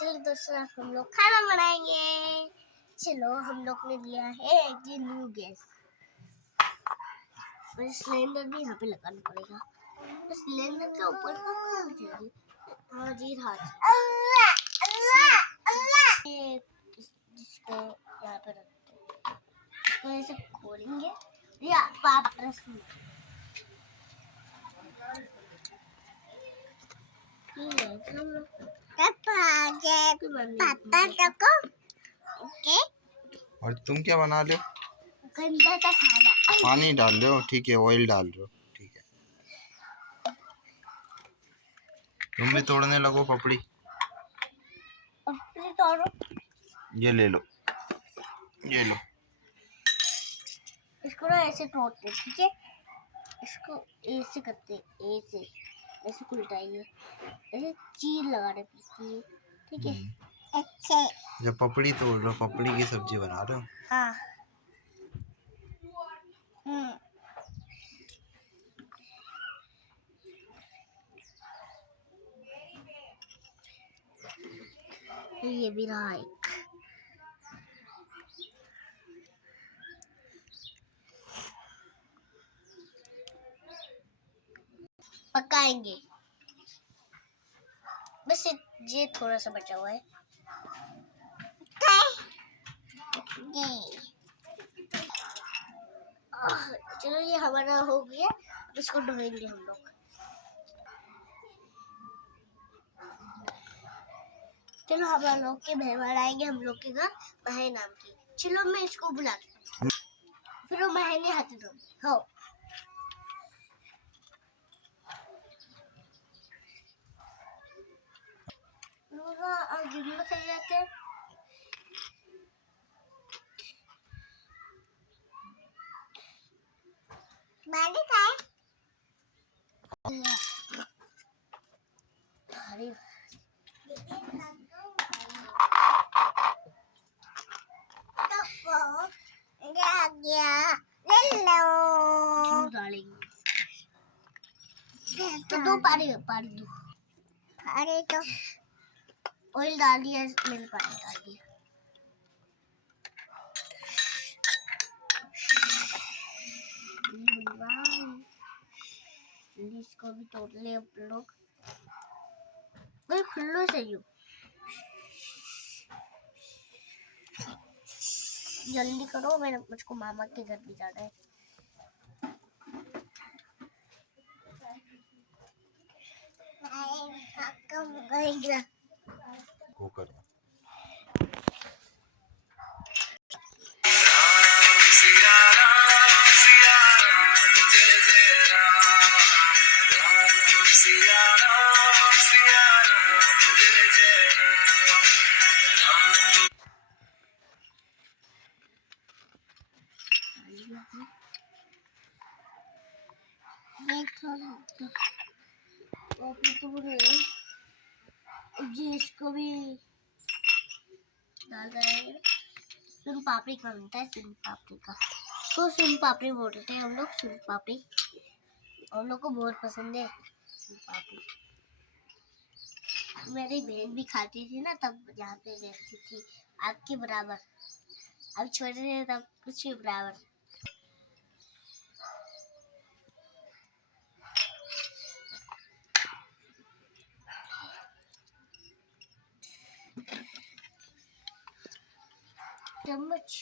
चलो दोस्तों हम लोग खाना बनाएंगे। चलो हम लोग ने लिया है ये न्यू गैस। और सिलेंडर भी यहाँ पे लगाना पड़ेगा। तो सिलेंडर के ऊपर का कहाँ चाहिए? हाँ जी हाँ जी। जिसको यहाँ पे रखते हैं तो ऐसे खोलेंगे या पाप रसूल पापा ओके। और तुम क्या बना रहे हो? गंदा सा खाना। पानी डाल रहे हो, ठीक है, ऑयल डाल रहे हो, ठीक है। तुम भी तोड़ने लगो पपड़ी। पपड़ी तोड़ो। ये ले लो, ये लो। इसको ना ऐसे तोड़ते, ठीक है। इसको ऐसे करते, ऐसे ऐसे उल्टाइए, ऐसे चीर लगाने पड़ती है, ठीक है। अच्छा जब पपड़ी तोड़ रहे हो, पपड़ी की सब्जी बना रहे हो? हाँ। ये भी रहा एक। पकाएंगे, बस ये थोड़ा सा बचा हुआ है। चलो ये हमारा हो गया, इसको धोएंगे हम लोग। चलो हम लोग के मेहमान आएंगे हम लोग के घर, महन नाम की। चलो मैं इसको बुलाती हूँ, फिर वो महने हाथ दो हो। आगे में चले जाते हैं। मैंने खाए अरे तो दो पानी दो। अरे तो ऑयल डाल दिया, मैंने पानी डाल दिया। इसको भी तोड़ ले आप लोग। खुल्लो से यू जल्दी करो, मैंने मुझको मामा के घर भी जाना है। कुकर में। जी इसको भी डाल रहे। सुन पापड़ी का बनता है, सुन पापड़ी का। तो सुन पापड़ी बोलते हैं हम लोग, सुन पापड़ी। हम लोग को बहुत पसंद है सुन पापड़ी। मेरी बहन भी खाती थी ना, तब यहाँ पे रहती थी आपके बराबर। अब छोटे थे तब कुछ भी बराबर। चम्मच